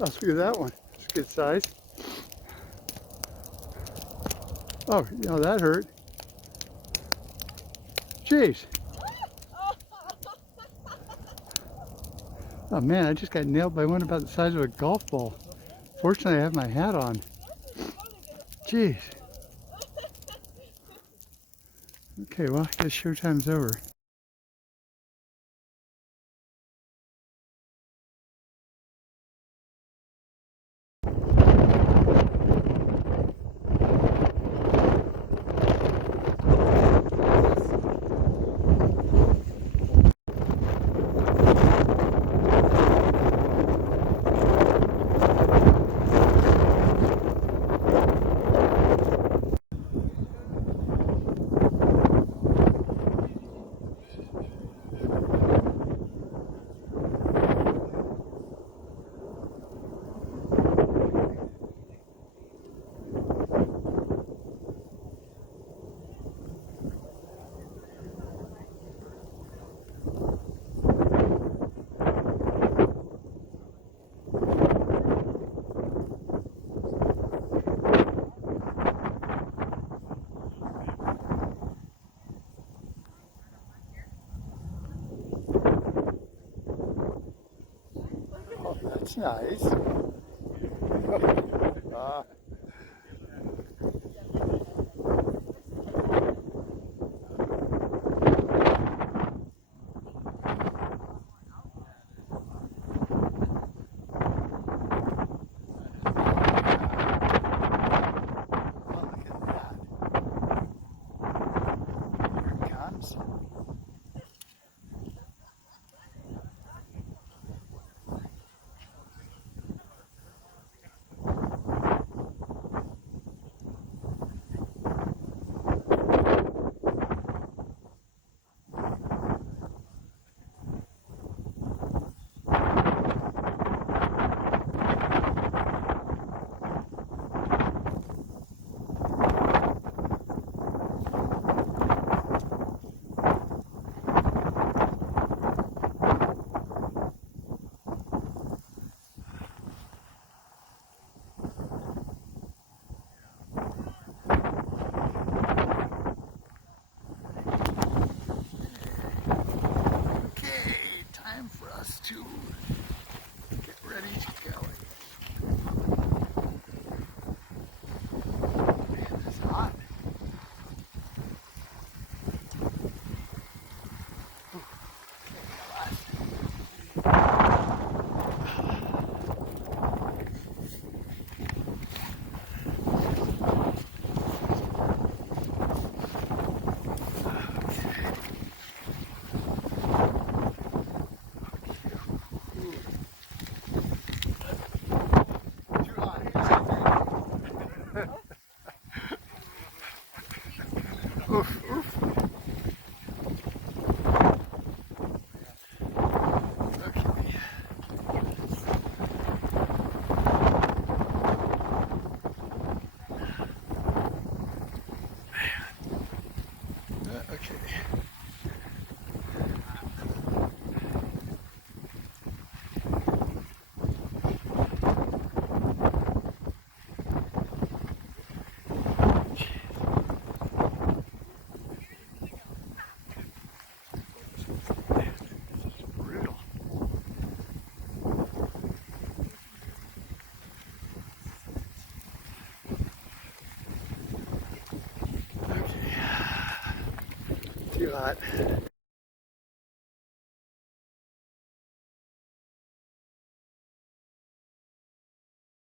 Let's look at that one. It's a good size. Oh, you know, that hurt. Jeez. Oh man, I just got nailed by one about the size of a golf ball. Fortunately, I have my hat on. Jeez. Okay, well, I guess showtime's over. Oh, that's nice. Ah. To get ready to go. Man, it's hot. Oof, oof. Okay. Okay. Too hot.